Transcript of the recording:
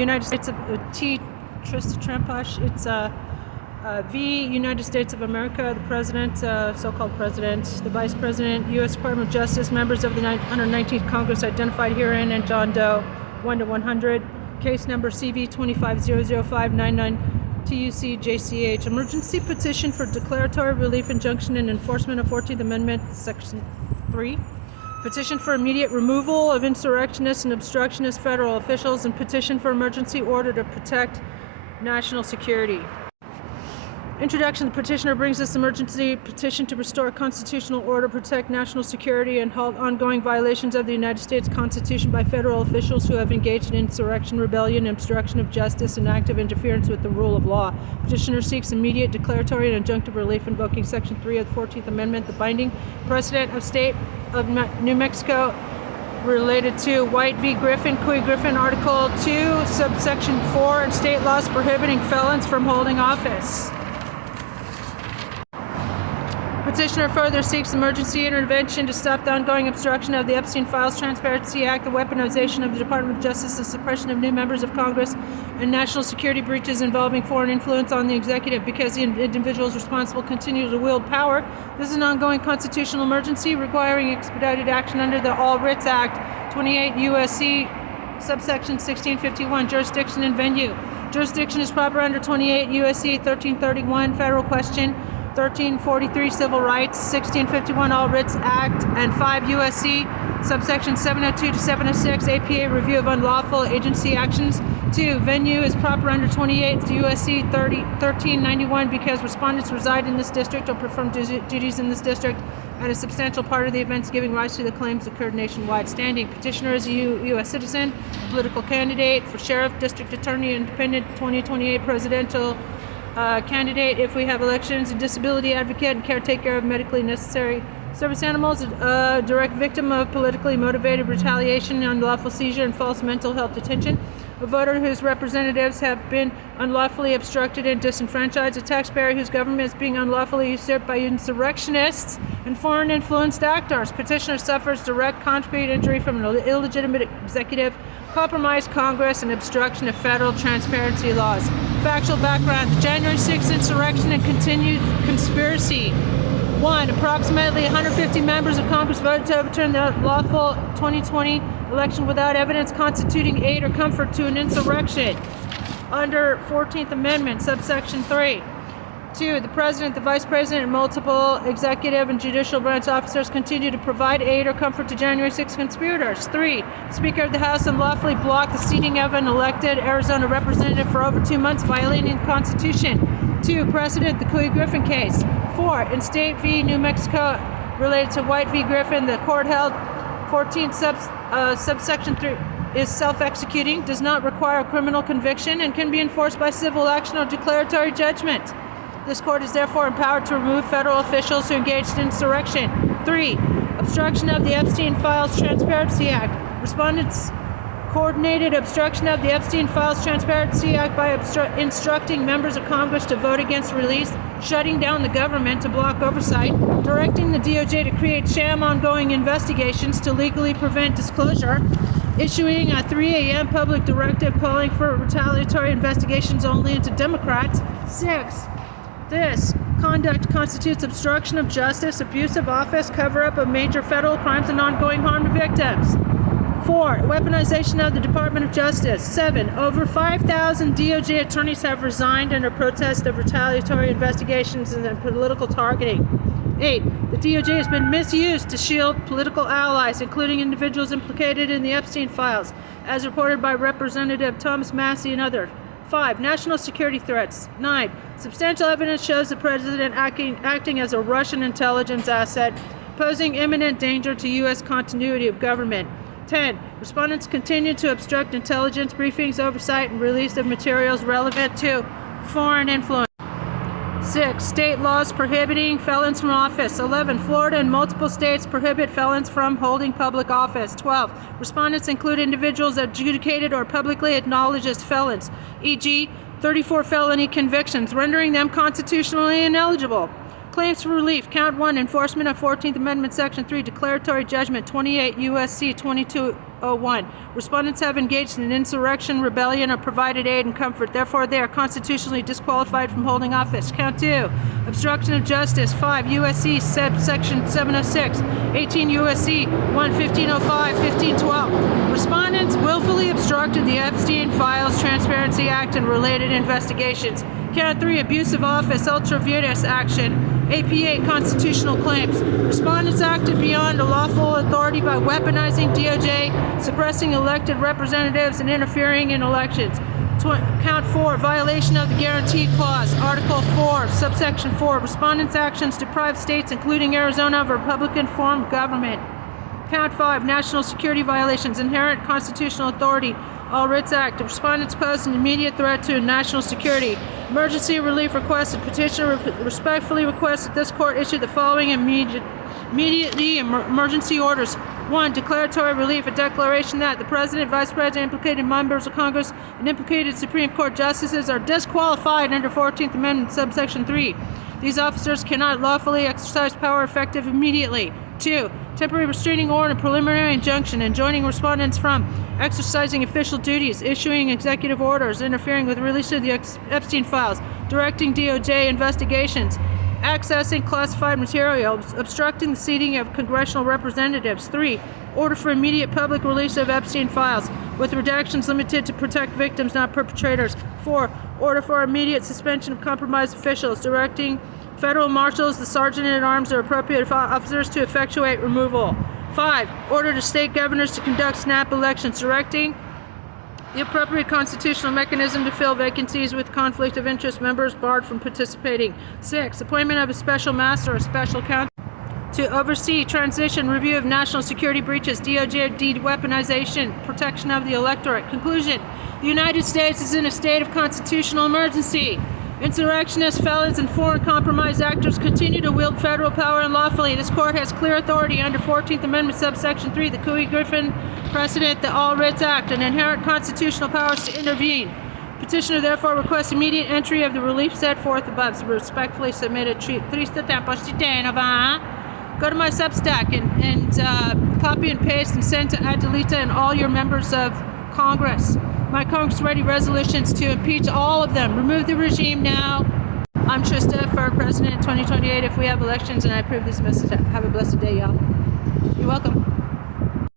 United States of T. Trista Trampash. It's V. United States of America, the president, so-called president, the vice president, U.S. Department of Justice, members of the 119th Congress identified herein, and John Doe, 1 to 100. Case number CV 25005999 TUC JCH. Emergency petition for declaratory relief, injunction, and enforcement of 14th Amendment, Section 3. Petition for immediate removal of insurrectionists and obstructionist federal officials, and petition for emergency order to protect national security. Introduction. The petitioner brings this emergency petition to restore constitutional order, protect national security, and halt ongoing violations of the United States Constitution by federal officials who have engaged in insurrection, rebellion, obstruction of justice, and active interference with the rule of law. Petitioner seeks immediate declaratory and injunctive relief invoking Section 3 of the 14th Amendment, the binding precedent of State of New Mexico related to White v. Griffin, Cui Griffin, Article 2, subsection 4, and state laws prohibiting felons from holding office. Petitioner further seeks emergency intervention to stop the ongoing obstruction of the Epstein Files Transparency Act, the weaponization of the Department of Justice, the suppression of new members of Congress, and national security breaches involving foreign influence on the executive because the individuals responsible continue to wield power. This is an ongoing constitutional emergency requiring expedited action under the All Writs Act, 28 U.S.C. subsection 1651, jurisdiction and venue. Jurisdiction is proper under 28 U.S.C. 1331, federal question, 1343 Civil Rights, 1651 All Writs Act, and 5 U.S.C. subsection 702 to 706 APA review of unlawful agency actions. 2. Venue is proper under 28 U.S.C. 1391 because respondents reside in this district or perform duties in this district, and a substantial part of the events giving rise to the claims occurred nationwide. Standing. Petitioner is a U.S. citizen, political candidate for sheriff, district attorney, independent 2028 presidential candidate if we have elections, a disability advocate and caretaker of medically necessary service animals, a direct victim of politically motivated retaliation, unlawful seizure, and false mental health detention, a voter whose representatives have been unlawfully obstructed and disenfranchised, a taxpayer whose government is being unlawfully usurped by insurrectionists and foreign influenced actors. Petitioner suffers direct concrete injury from an illegitimate executive, compromised Congress, and obstruction of federal transparency laws. Factual background: the January 6th insurrection and continued conspiracy. 1. Approximately 150 members of Congress voted to overturn the lawful 2020 election without evidence constituting aid or comfort to an insurrection under 14th Amendment, subsection 3. 2. The President, the Vice President, and multiple executive and judicial branch officers continue to provide aid or comfort to January 6 conspirators. 3. The Speaker of the House unlawfully blocked the seating of an elected Arizona representative for over 2 months, violating the Constitution. 2. Precedent, the Cui Griffin case. 4. In State v. New Mexico related to White v. Griffin, the court held 14 subsection 3 is self-executing, does not require a criminal conviction, and can be enforced by civil action or declaratory judgment. This court is therefore empowered to remove federal officials who engaged in insurrection. 3. Obstruction of the Epstein Files Transparency Act. Respondents coordinated obstruction of the Epstein Files Transparency Act by instructing members of Congress to vote against release, shutting down the government to block oversight, directing the DOJ to create sham ongoing investigations to legally prevent disclosure, issuing a 3 a.m. public directive calling for retaliatory investigations only into Democrats. 6. This conduct constitutes obstruction of justice, abuse of office, cover-up of major federal crimes, and ongoing harm to victims. 4. Weaponization of the Department of Justice. 7. Over 5,000 DOJ attorneys have resigned under protest of retaliatory investigations and political targeting. 8. The DOJ has been misused to shield political allies, including individuals implicated in the Epstein files, as reported by Representative Thomas Massie and others. 5. National security threats. 9. Substantial evidence shows the president acting as a Russian intelligence asset, posing imminent danger to U.S. continuity of government. 10. Respondents continue to obstruct intelligence briefings, oversight, and release of materials relevant to foreign influence. 6. State laws prohibiting felons from office. 11. Florida and multiple states prohibit felons from holding public office. 12. Respondents include individuals adjudicated or publicly acknowledged as felons, e.g., 34 felony convictions, rendering them constitutionally ineligible. Claims for relief. Count 1, enforcement of 14th Amendment, Section 3, declaratory judgment, 28 U.S.C. 2201. Respondents have engaged in insurrection, rebellion, or provided aid and comfort. Therefore, they are constitutionally disqualified from holding office. Count 2, obstruction of justice, 5 U.S.C. Section 706, 18 U.S.C. 1505, 1512. Respondents willfully obstructed the Epstein Files Transparency Act and related investigations. Count 3, abuse of office, ultra vires action, APA constitutional claims. Respondents acted beyond a lawful authority by weaponizing DOJ, suppressing elected representatives, and interfering in elections. Count 4, violation of the Guarantee Clause, Article 4, Subsection 4. Respondents' actions deprive states, including Arizona, of a Republican form of government. Count 5, national security violations, inherent constitutional authority, All Writs Act. Respondents pose an immediate threat to national security. Emergency relief requested. Petitioner respectfully requests that this court issue the following immediately emergency orders. 1. Declaratory relief. A declaration that the President, Vice President, implicated members of Congress, and implicated Supreme Court justices are disqualified under 14th Amendment, subsection 3. These officers cannot lawfully exercise power effective immediately. 2. Temporary restraining order and preliminary injunction enjoining respondents from exercising official duties, issuing executive orders, interfering with the release of the Epstein files, directing DOJ investigations, accessing classified materials, obstructing the seating of congressional representatives. 3. Order for immediate public release of Epstein files, with redactions limited to protect victims, not perpetrators. 4. Order for immediate suspension of compromised officials, directing federal marshals, the sergeant-at-arms, or appropriate officers to effectuate removal. 5. Order to state governors to conduct snap elections, directing the appropriate constitutional mechanism to fill vacancies with conflict of interest, members barred from participating. 6. Appointment of a special master or special counsel to oversee transition, review of national security breaches, DOJ de-weaponization, protection of the electorate. Conclusion. The United States is in a state of constitutional emergency. Insurrectionists, felons, and foreign compromised actors continue to wield federal power unlawfully. This court has clear authority under 14th Amendment, subsection 3, the Couey-Griffin precedent, the All Writs Act, and inherent constitutional powers to intervene. Petitioner therefore requests immediate entry of the relief set forth above. Respectfully submitted. Trista. Go to my Substack and copy and paste and send to Adelita and all your members of Congress my Congress-ready resolutions to impeach all of them. Remove the regime now. I'm Trista for President 2028 if we have elections, and I approve this message. Have a blessed day, y'all. You're welcome.